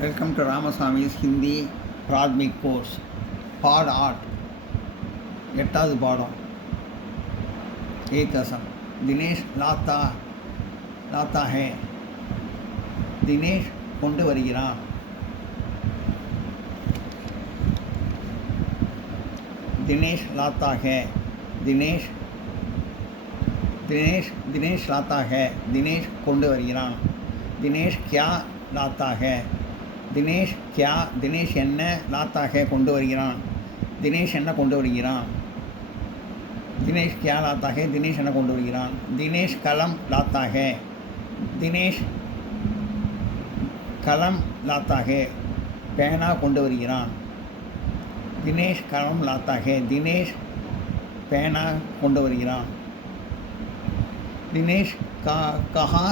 Welcome to Ramaswamy's Hindi Pradmik course. Part Art. எட்டாவது பாடம் ஏகசம். தினேஷ் லாத்தா ஹே. தினேஷ் கொண்டு வருகிறான். தினேஷ் லாத்தா ஹே. தினேஷ் லாத்தா ஹே. தினேஷ் கொண்டு வருகிறான். தினேஷ் கியா லாத்தா ஹே. தினேஷ் என்ன லாத்தா ஹே கொண்டு வருகிறான். தினேஷ் என்ன கொண்டு வருகிறான். தினேஷ் கியா லாத்தா ஹே. தினேஷ் என்ன கொண்டு வருகிறான். தினேஷ் கலம் லாத்தா ஹே. தினேஷ் கலம் லாத்தா ஹே. பேனா கொண்டு வருகிறான். தினேஷ் கலம் லாத்தா ஹே. தினேஷ் பேனா கொண்டு வருகிறான். தினேஷ் கஹா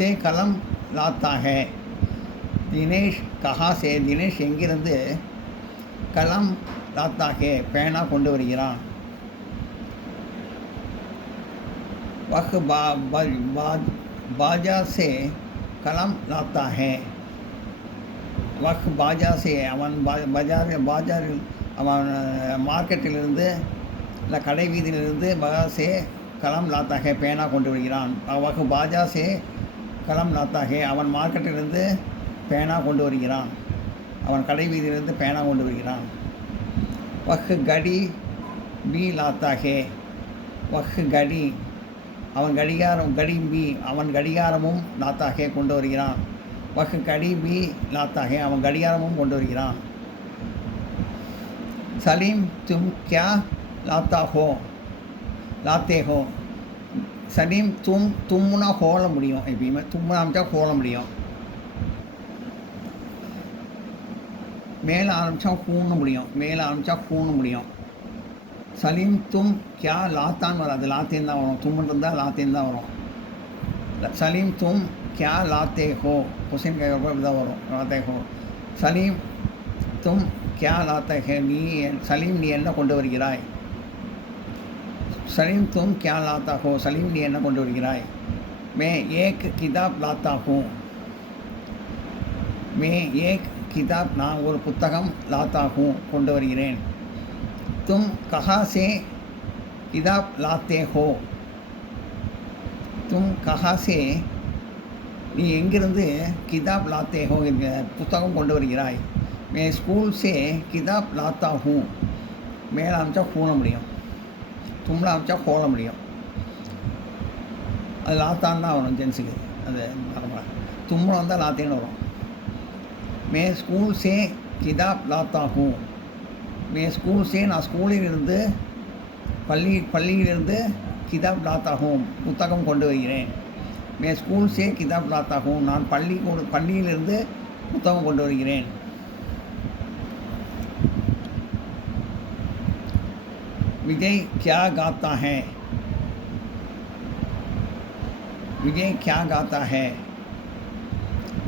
சே கலம் லாத்தா ஹே. தினேஷ் கஹா சே. தினேஷ் எங்கிருந்து கலம் லாத்தா ஹே பேனா கொண்டு வருகிறான். வஹ் பாஜா சே கலம் லாத்தா ஹே. வஹ் பாஜா சே அவன் பாஜாரில் அவன் மார்க்கெட்டிலிருந்து இல்லை கடை வீதியிலிருந்து பஜாசே கலம் லாத்தா ஹே பேனா கொண்டு வருகிறான். வஹ் பாஜா சே கலம் லாத்தா ஹே அவன் மார்க்கெட்டிலிருந்து பேனா கொண்டு வருகிறான். அவன் கடை வீதியிலிருந்து பேனா கொண்டு வருகிறான். வஹ் கடி பி லாத்தா ஹே. வஹ் கடி அவன் அவன் கடிகாரமும் லாத்தா ஹே கொண்டு வருகிறான். வஹ் கடி பி லாத்தா ஹே அவன் கடிகாரமும் கொண்டு வருகிறான். சலீம் தும் கியா லாத்தே ஹோ. சலீம் தும்முனா ஹோல முடியும். எப்பயுமே தும்முனா அமைச்சா ஹோல முடியும். மேலே ஆரம்பித்தா ஹூன்னு முடியும். சலீம் தும் கியா லாத்தான்னு வராது. லாத்தேன்னு தான் வரும். தும்முன்னு இருந்தால் லாத்தேன்னு தான் வரும். சலீம் தும் கியா லாத்தே ஹோ. கொஸ்டின் கேட்குறப்ப இப்படி தான் வரும். லாத்தே ஹோ. சலீம் தும் கியா லாத்தே ஹே. சலீம் நீ என்ன கொண்டு வருகிறாய். சலீம் தும் கியா லாத்தா ஹோ. சலீம் நீ என்ன கொண்டு வருகிறாய். மே ஏக் கிதாப் லாத்தா ஹூ. மே ஏக் கிதாப் நான் ஒரு புத்தகம் லாத்தா ஹூ கொண்டு வருகிறேன். தும் கஹா சே கிதாப் லாத்தே ஹோ. தும் கஹா சே நீ எங்கிருந்து கிதாப் லாத்தே ஹோ புத்தகம் கொண்டு வருகிறாய். மே ஸ்கூல் சே கிதாப் லாத்தா ஹூ. மேலே அமைச்சா ஹூன முடியும். தும்மில் அமைச்சா ஹோல முடியும். அது லாத்தான்னு தான் வரும் ஜென்ஸுக்கு. அது நார்மலாக தும்மில் வந்தால் லாத்தேன்னு வரும். மே ஸ்கூல் சே கிதாப் லாத்தா ஹூ. மே ஸ்கூல் சே நான் ஸ்கூலிலிருந்து பள்ளியிலிருந்து கிதாப் லாத்தா ஹூ புத்தகம் கொண்டு வருகிறேன். மே ஸ்கூல் சே கிதாப் லாத்தா ஹூ நான் பள்ளியிலிருந்து புத்தகம் கொண்டு வருகிறேன். விஜய் கியா காத்தா ஹே. விஜய் கியா காத்தா ஹே.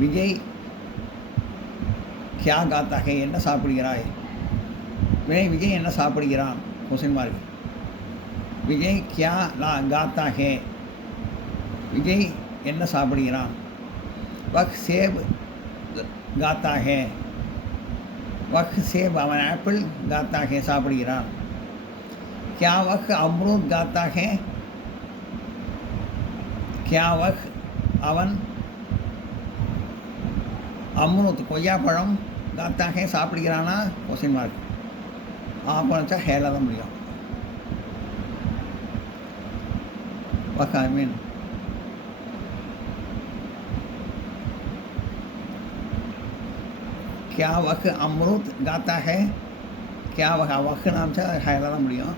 விஜய் கியா காத்தா ஹே என்ன சாப்பிடுகிறாய். விஜய் என்ன சாப்பிடுகிறான். Question mark. விஜய் கியா காத்தா ஹே. விஜய் என்ன சாப்பிடுகிறான். வஹ் சேப் காத்தா ஹே. வஹ் சேப் அவன் ஆப்பிள் காத்தா ஹே சாப்பிடுகிறான். क्या वह अमरूद गाता है. क्या वह அவன் அம்ரூத் கொய்யாப்பழம் காத்தா ஹே சாப்பிடுகிறானா. Question mark. ஆப்பா ஹேல தான் முடியும். வஹ் ஐ மீன் क्या वह अमरूद गाता है. क्या वह नाम से ஹேல தான் முடியும்.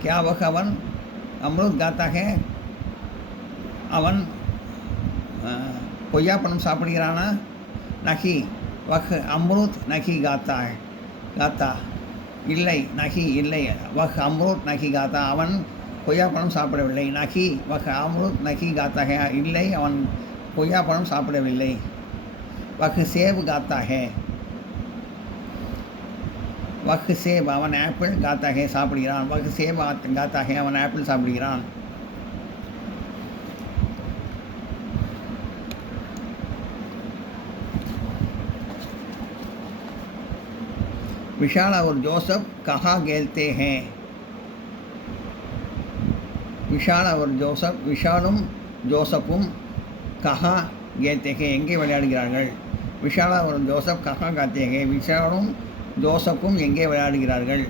क्या वह அவன் अमरूद गाता है அவன் கொய்யாப்பழம் சாப்பிடுகிறானா. நகி வஹ் அம்ரூத் நகி காத்தா இல்லை. நகி இல்லை. வஹ் அம்ரூத் நகி காத்தா அவன் கொய்யாப்பழம் சாப்பிடவில்லை. நகி வஹ் அம்ரூத் நகி காத்தா ஹே இல்லை அவன் கொய்யாப்பழம் சாப்பிடவில்லை. வஹ் சேப் காத்தா ஹே. வஹ் சேப் அவன் ஆப்பிள் காத்தா ஹே சாப்பிடுகிறான். வஹ் சேப் காத்தா ஹே அவன் ஆப்பிள் சாப்பிடுகிறான். विशाल और जोसेफ कहाँ खेलते हैं? விஷால் அவர் ஜோசப் விஷாலும் ஜோசப்பும் கஹா கேத்தேகே எங்கே விளையாடுகிறார்கள்? விஷால் அவர் ஜோசப் கஹா காத்தேகே விஷாலும் ஜோசப்பும் எங்கே விளையாடுகிறார்கள்?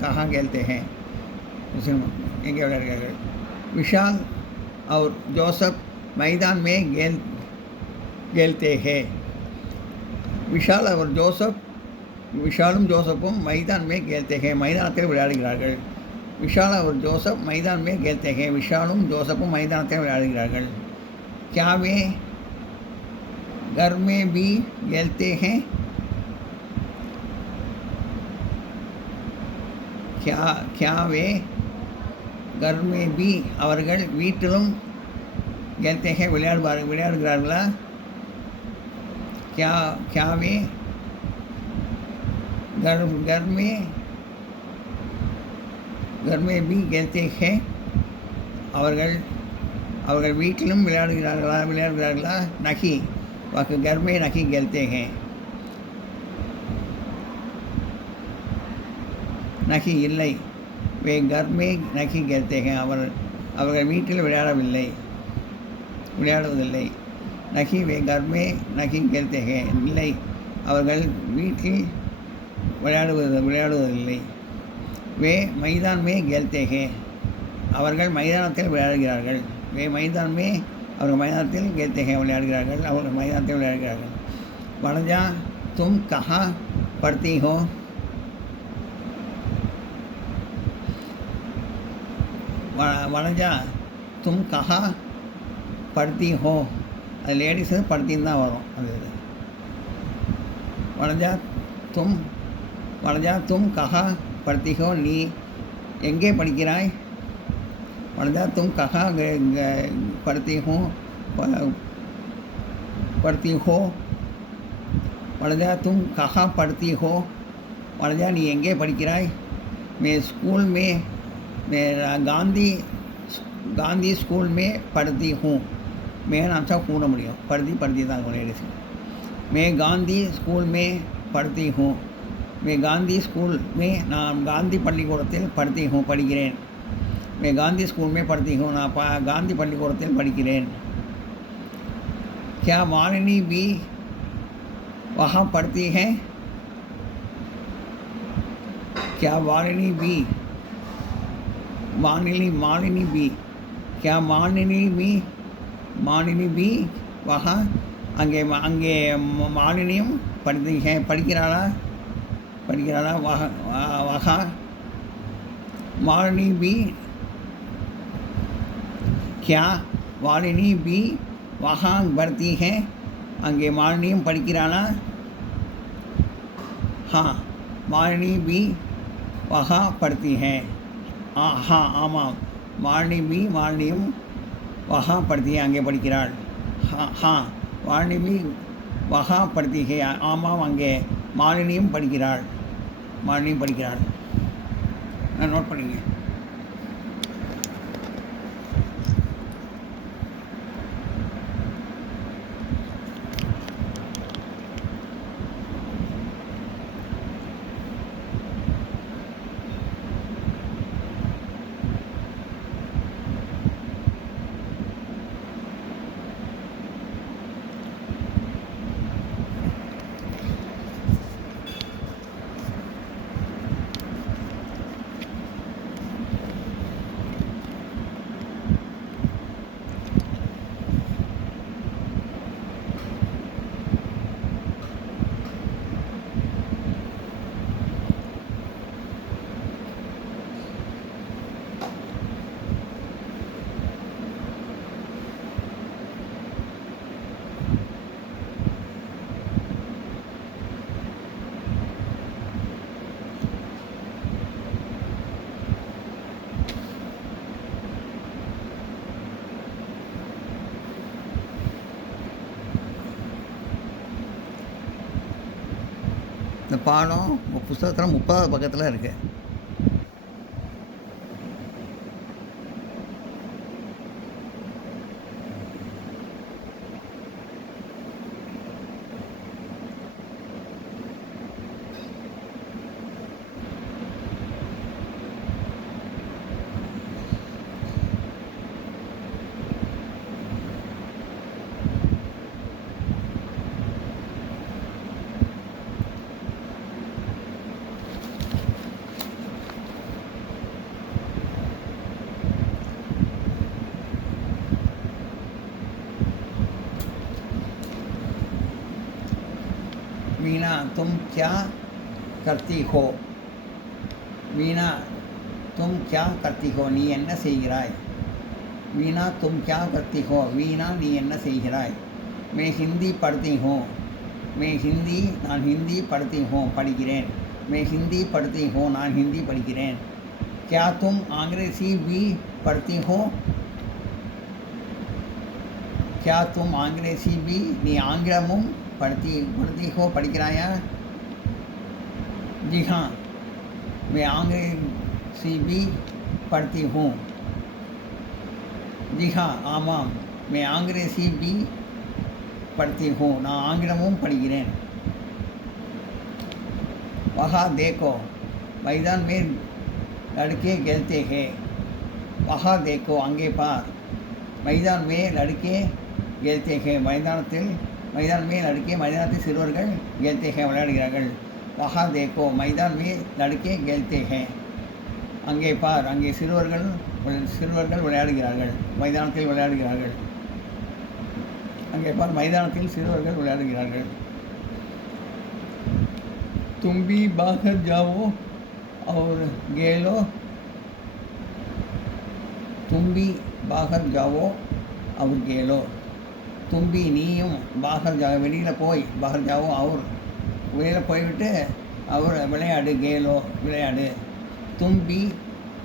கஹா கேல்தேகே எங்கே விளையாடுகிறார்கள்? விஷால் और जोसेफ मैदान में खेलते हैं. விஷால் और जोसेफ விஷாலும் ஜோசப்பும் மைதான் மே கேல்தே ஹே மைதானத்தில் விளையாடுகிறார்கள். விஷால் और जोसेफ मैदान में खेलते हैं விஷாலும் ஜோசப்பும் மைதானத்தில் விளையாடுகிறார்கள். क्या वे घर में भी खेलते हैं? क्या वे घर में भी அவர்கள் வீட்டிலும் खेलते हैं விளையாடுகிறார்களா? क्या वे घर में भी खेलते हैं அவர்கள் வீட்டிலும் விளையாடுகிறார்களா? நகி வாக்கு घर में नहीं खेलते हैं. நகி இல்லை. வே घर में नहीं खेलते हैं அவர்கள் வீட்டில் விளையாடுவதில்லை. நகி வே घर में नहीं खेलते हैं இல்லை அவர்கள் வீட்டில் விளையாடுவதில்லை. வே மைதான் மே खेलते हैं அவர்கள் மைதானத்தில் விளையாடுகிறார்கள். வே மைதான் மே அவர்கள் மைதானத்தில் खेलते हैं அவர்கள் மைதானத்தில் விளையாடுகிறார்கள். வனஜா तुम कहाँ पढ़ती हो? வனஜா तुम कहाँ पढ़ती हो அது லேடிஸு படுத்தின்னு தான் வரும். அது வனஜா तुम कहाँ पढ़ती हो நீ எங்கே படிக்கிறாய்? वनजा तुम कहाँ पढ़ती हो? वनजा तुम कहाँ पढ़ती हो? वनजा நீ எங்கே படிக்கிறாய்? मैं स्कूल में मैं गांधी स्कूल में पढ़ती हूँ. मैं नाम से पूर्ण முடியும் पढ़ती தான் லேடிஸ். मैं गांधी स्कूल में पढ़ती हूँ. मैं गांधी स्कूल में நான் காந்தி பள்ளிக்கூடத்தில் படிக்கிறேன். मैं गांधी स्कूल में पढ़ती हूँ நான் காந்தி பள்ளிக்கூடத்தில் படிக்கிறேன். क्या मालिनी भी वहाँ पढ़ती है? क्या मालिनी भी क्या मालिनी भी वहाँ அங்கே மாலினியும் படிக்கிறாளா? वहाँ मालिनी भी क्या मालिनी भी वहाँ पढ़ती है அங்கே மாலினியும் படிக்கிறாளா? हाँ मालिनी भी वहाँ पढ़ती है. हाँ ஆமாம் மாலினியும் वहाँ पढ़ती है அங்கே படிக்கிறாள். हाँ मालिनी भी वहाँ पढ़ती है ஆமாம் அங்கே மாலினியும் படிக்கிறாள். நோட் பண்ணிங்க. இந்த பாடம் புத்தகத்தில் 30வது பக்கத்தில் இருக்குது. वीणा तुम क्या करती हो वीणा तुम क्या करती हो நீ என்ன செய்கிறாய் वीणा तुम क्या करती हो वीणा நீ என்ன செய்கிறாய் मैं हिंदी पढ़ती हूँ मैं हिंदी நான் हिंदी पढ़ती हूँ படிக்கிறேன் मैं हिंदी पढ़ती हूँ நான் हिंदी படிக்கிறேன் क्या तुम अंग्रेजी भी पढ़ती हो क्या तुम अंग्रेजी भी நீ ஆங்கிலமும் पढ़ती हो படிக்கிறாயா जी हाँ मैं अंग्रेजी भी पढ़ती हूँ जी हाँ ஆமாம் मैं अंग्रेजी भी पढ़ती हूँ நான் ஆங்கிலமும் படிக்கிறேன் वहाँ देखो मैदान में लड़के खेलते हैं वहाँ देखो அங்கே பார் मैदान में लड़के खेलते हैं मैदान में लड़के मैदानத்தில் சிறுவர்கள் खेलते हैं விளையாடுகிறார்கள் वहाँ देखो मैदान में लड़के खेलते हैं அங்கே பார் அங்கே சிறுவர்கள் விளையாடுகிறார்கள் மைதானத்தில் விளையாடுகிறார்கள் அங்கே பார் மைதானத்தில் சிறுவர்கள் விளையாடுகிறார்கள் तुम भी बाहर जाओ और खेलो तुम भी बाहर जाओ और खेलो तुम भी நீயும் बाहर जाओ வெளியில் போய் बाहर जाओ और வெளியில் போய்விட்டு அவர் விளையாடு கேலோ விளையாடு तुम भी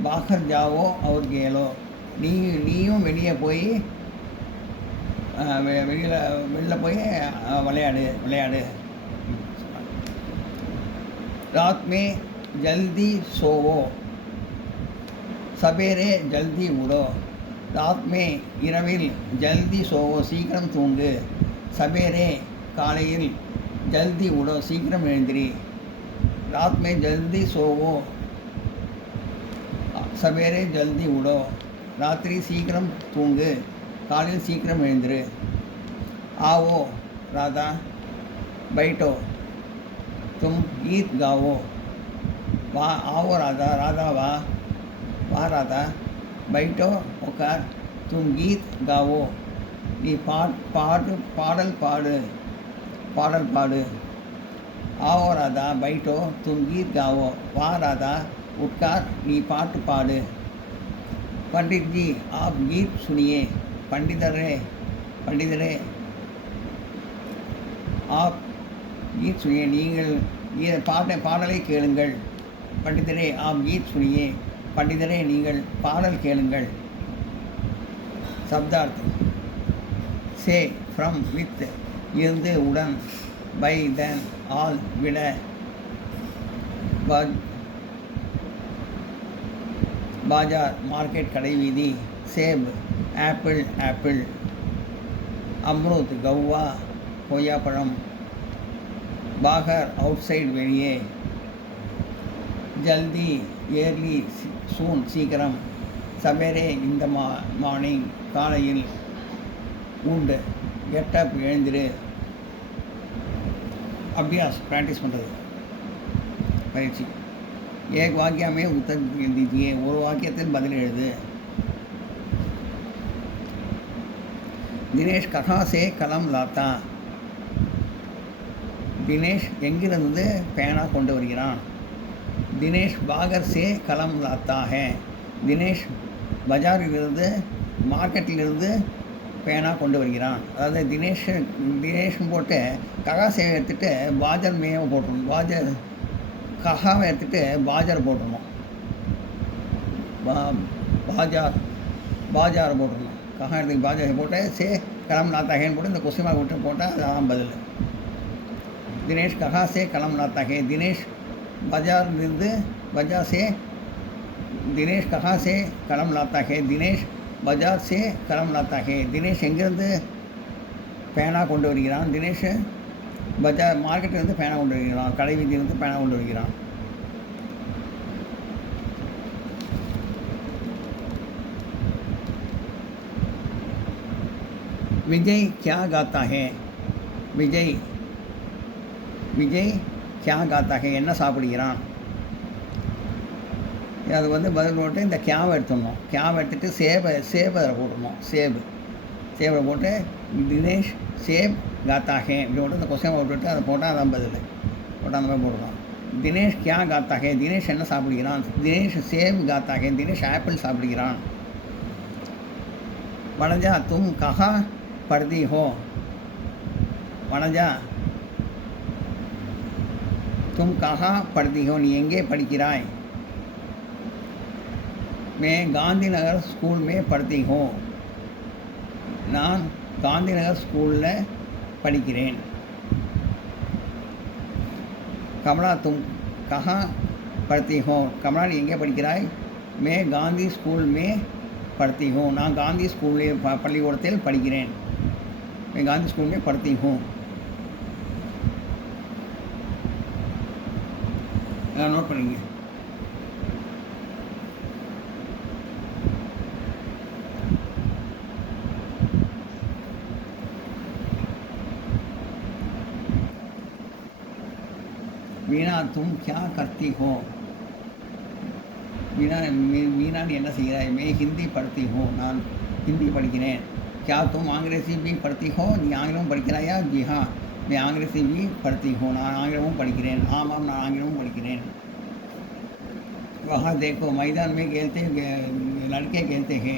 बाहर जाओ और खेलो நீயும் வெளியே போய் வெளியில் போய் விளையாடு रात में जल्दी सोवो सवेरे जल्दी उड़ो रात में இரவில் जल्दी सोवो சீக்கிரம் தூங்கு सवेरे காலையில் जल्दी उड़ो சீக்கிரம் எழுந்திரி रात में जल्दी सोवो सवेरे जल्दी उड़ो रात्रि சீக்கிரம் தூங்கு காலையில் சீக்கிரம் எழுந்திரு आओ राधा बैठो तुम गीत गाओ वाह आओ राधा वाह राधा बैठो उकार तुम गीत गाओ நீ பாடல் பாடு आओ राधा बैठो तुम गीत गाओ वाह राधा उठकर नी पाठ पाடு पंडित जी आप गीत सुनिए पंडितरे आप गीत सुनिए நீங்கள் பாடலை கேளுங்கள் पंडितरे आप गीत सुनिए पंडितरे நீங்கள் பாடல் கேளுங்கள் शब्दार्थ से फ्रॉम विथ இருந்து உடன் by then all விட बाजार मार्केट கடை வீதி सेब ஆப்பிள் अमरूद गौवा கொய்யாப்பழம் बाहर आउटसाइड வெளியே जल्दी ஏர்லி சூன் சீக்கிரம் சவேரே இந்த மார்னிங் காலையில் உண்டு கெட்டப் எழுந்திரு अभ्यास प्रैक्टिस பண்ணுறது பயிற்சி एक वाक्य में उत्तर दीजिए ஒரு வாக்கியத்தில் பதில் எழுது दिनेश कहाँ से कलम लाता दिनेश எங்கிருந்து பேனா கொண்டு வருகிறான் दिनेश बागर से कलम लाता है दिनेश பஜாரிலிருந்து மார்க்கெட்டிலிருந்து பேனா கொண்டு வருகிறான் அதாவது தினேஷ் போட்டு ககாசே எடுத்துகிட்டு பாஜர் மேவை போட்டுருணும் கஹாவை எடுத்துகிட்டு பாஜர் போட்டுருணும் பாஜார் போட்டுருணும் கஹா எடுத்துக்கு பாஜார் போட்டு சே கலம் லாத்தா ஹேன்னு போட்டு இந்த கொஸ்டின் விட்டு போட்டால் அதான் பதில் दिनेश कहाँ से कलम लाता है दिनेश बाजार से दिनेश कहाँ से कलम लाता है दिनेश बाजार से कलम लाता है दिनेश எங்கிருந்து பேனா கொண்டு வருகிறான் தினேஷ் பஜார் மார்க்கெட்டிலிருந்து பேனா கொண்டு வருகிறான் கடை வீதியிலிருந்து பேனா கொண்டு வருகிறான் विजय क्या गाता है विजय क्या गाता है என்ன சாப்பிடுகிறான் அது வந்து பதில் போட்டு இந்த கேவை எடுத்துடணும் கேவை எடுத்துகிட்டு சேபை அதில் போட்டுடணும் சேபு சேவில் போட்டு தினேஷ் சேப் காத்தா ஹே இப்படி போட்டு அந்த கொஸ்டின் போட்டுவிட்டு அதை போட்டால் அதான் பதில் போட்டால் அந்த மாதிரி போட்டுக்கலாம். தினேஷ் கியா காத்தா ஹே தினேஷ் என்ன சாப்பிடுகிறான். தினேஷ் சேப் காத்தா ஹே தினேஷ் ஆப்பிள் சாப்பிடுகிறான். வனஜா தும் கஹா படுதி ஹோ. வனஜா तुम कहाँ पढ़ती हो நீ எங்கே படிக்கிறாய். मैं गांधी नगर स्कूल में पढ़ती हूँ நான் காந்தி நகர் ஸ்கூலில் படிக்கிறேன். கமலா तुम कहाँ पढ़ती हो கமலா நீ எங்கே படிக்கிறாய். मैं गांधी स्कूल में पढ़ती हूँ நான் காந்தி ஸ்கூலில் பள்ளிக்கூடத்தில் படிக்கிறேன். मैं गांधी स्कूल में पढ़ती हूँ. நோட் பண்ணிங்க. वीणा तुम क्या करती हो. वीणा நீ என்ன செய்கிறாய். मैं हिंदी पढ़ती हूँ நான் ஹிந்தி படிக்கிறேன். क्या तुम अंग्रेजी भी पढ़ती हो நீ ஆங்கிலமும் படிக்கிறாயா. जी हाँ मैं अंग्रेजी भी पढ़ती हूँ நான் ஆங்கிலமும் படிக்கிறேன். ஆமாம் நான் ஆங்கிலமும் படிக்கிறேன். वहाँ देखो मैदान में खेलते लड़के खेलते हैं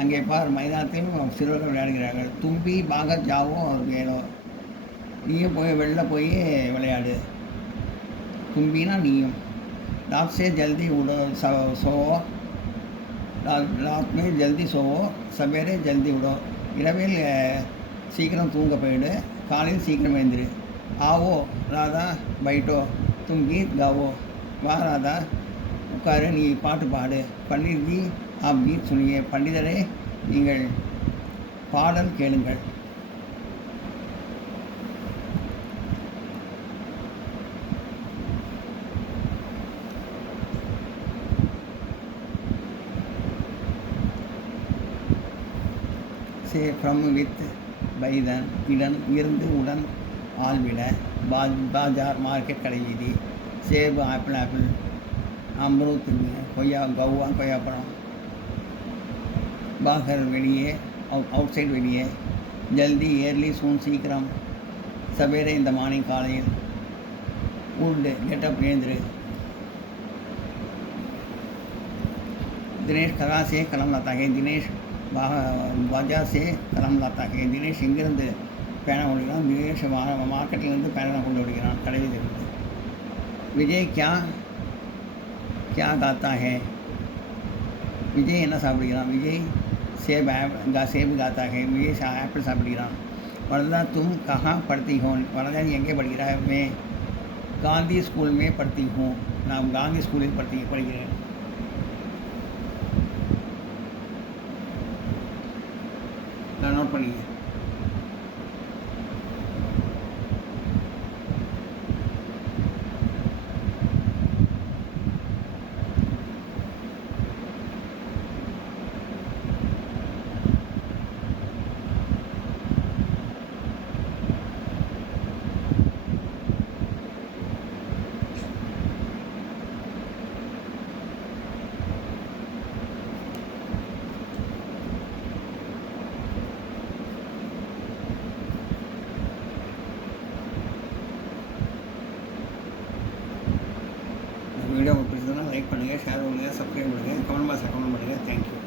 அங்கே பார் மைதானத்தில் சிறுவர்கள் விளையாடுகிறார்கள். तुम भी बाहर जाओ और खेलो நீயும் போய் வெளில போய் விளையாடு. तुम भी ना நீயும். रात से जल्दी उड़ो सोवो रात में जल्दी सोवो सवेरे जल्दी उड़ो இரவில் சீக்கிரம் தூங்க போயிடு காலையில் சீக்கிரம் எழுந்திரு. आओ राधा बैठो तुम गीत गाओ வா ராதா உட்காரு நீ பாட்டு பாடு. பண்டித் ஜி आप गीत सुनिए பண்டிதரே நீங்கள் பாடல் கேளுங்கள். से फ्रम विथ பை தன் இடன் இருந்து உடன் ஆள்விட बाजार मार्केट கடை வீதி சேब ஆப்பிள் ஆப்பிள் அம்ரூத் கொய்யா கௌவா கொய்யாப்பழம் பாகர் வெளியே அவுட் சைட் வெளியே ஜல்தி ஏர்லி சூன் சீக்கிரம் சவேரே இந்த மார்னிங் காலையில் உட் கெட்டப் எழுந்திரு. दिनेश कहाँ से कलम लाता है. दिनेश बाजार से कलम लाता है. दिनेश இங்கிருந்து பேனா கொண்டுகிறான். தினேஷ் மார்க்கெட்டிலிருந்து பேனா கொண்டு வருகிறான் கடையிலிருந்து. விஜய் क्या क्या गाता है. விஜய் என்ன சாப்பிடுகிறான். விஜய் சேப் गाता है. விஜய் ஆப்பிள் சாப்பிடுகிறான். वरदा तुम कहाँ पढ़ती हो. वरदा நீ எங்கே படிக்கிறாய். मैं गांधी स्कूल में पढ़ती हूँ நான் காந்தி ஸ்கூலில் படிக்கிறேன். நோட் பண்ணிங்க. வீடியோ உங்களுக்கு பிடிச்சதுன்னா லைக் பண்ணுங்கள், ஷேர் பண்ணுங்கள், சப்ஸ்கிரைப் பண்ணுங்கள், கமெண்ட் பாக்ஸில் கமெண்ட் பண்ணுங்கள். தேங்க்யூ.